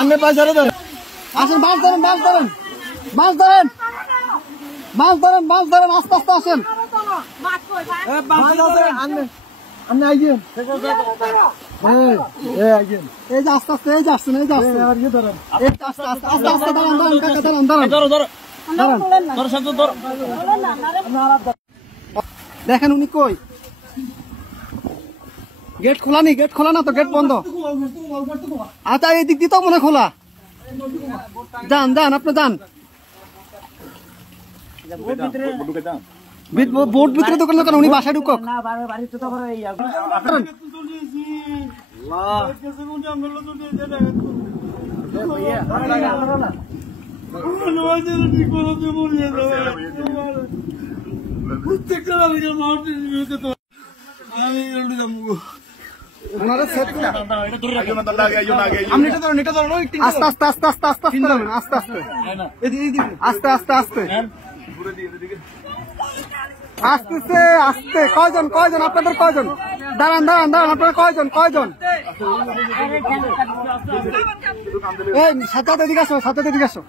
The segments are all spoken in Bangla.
আপনি পয়সা ধরেন, আসেন, মাছ ধরেন, মাছ ধরেন, মাছ ধরেন, মাছ ধরেন, মাছ ধরেন, আস্তে আস্তে আসেন। আপনি আইগেন, এই যে আস্তে আস্তে, এই যে আসছেন, এই যে আসছেন, আস্তে আস্তে আস্তে আস্তে দাঁড়ান, দাঁড়ান কাকা, দাঁড়ান, দাঁড়ান, দেখেন উনি কই, গেট খোলা নি, গেট খোলা না তো, গেট বন্ধ। আচ্ছা এই দিক দিয়ে তো মনে খোলা, যান যান, আপনি যান, বোট ভিতরে দোকান দোকান, উনি বাসায় ঢুকক। আস্তে আস্তে আস্তে আস্তে আস্তে আস্তে আস্তে আস্তে আস্তে আস্তে আসতেছে, আসতে কয়জন, কয়জন আপনাদের, কয়জন, দাঁড়ান দাঁড়ান দাঁড়ান, আপনারা কয়জন, কয়জন, এই সাথে এদিকে আসো, সাথে এদিকে আসো,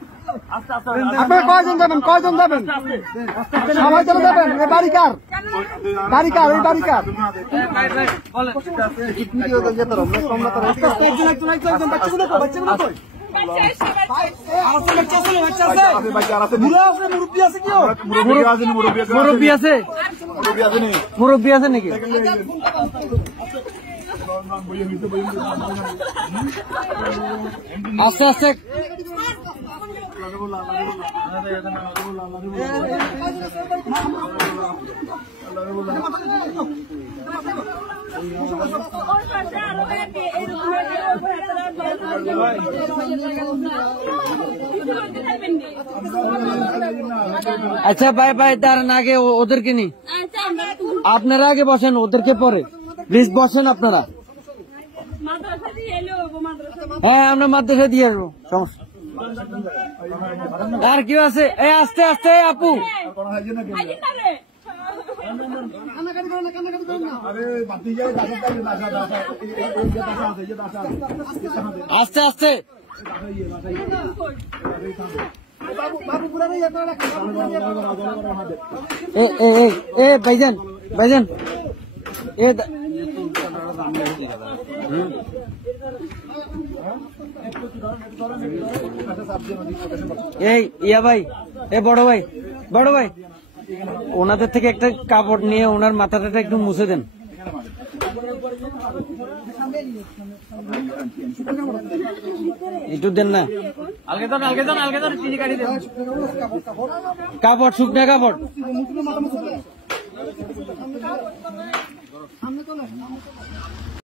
আপনারা কয়জন যাবেন, কয়জন যাবেন, সবাই চলে যাবেন। এই বাড়ি কার, বাড়ি কার, এই বাড়ি কার, মুরব্বী আছে, মুরব্বী আছে নাকি? আস্তে আস্তে আচ্ছা ভাই ভাই, দাঁড়ান, আগে ওদেরকে নি, আপনারা আগে বসেন, ওদেরকে পরে প্লিজ বসেন আপনারা। হ্যাঁ আমরা মাদ্রাসা দিয়ে আসবো, সমস্যা। আর কি আছে? এই আস্তে আস্তে আপু, আস্তে আস্তে, ভাইজান ভাইজান, এই ইয়া ভাই, এ বড় ভাই, বড় ভাই, ওনাদের থেকে একটা কাপড় নিয়ে ওনার মাথাটা একটু মুছে দেন। একটু দেন না, কাপড়, শুকনা কাপড়।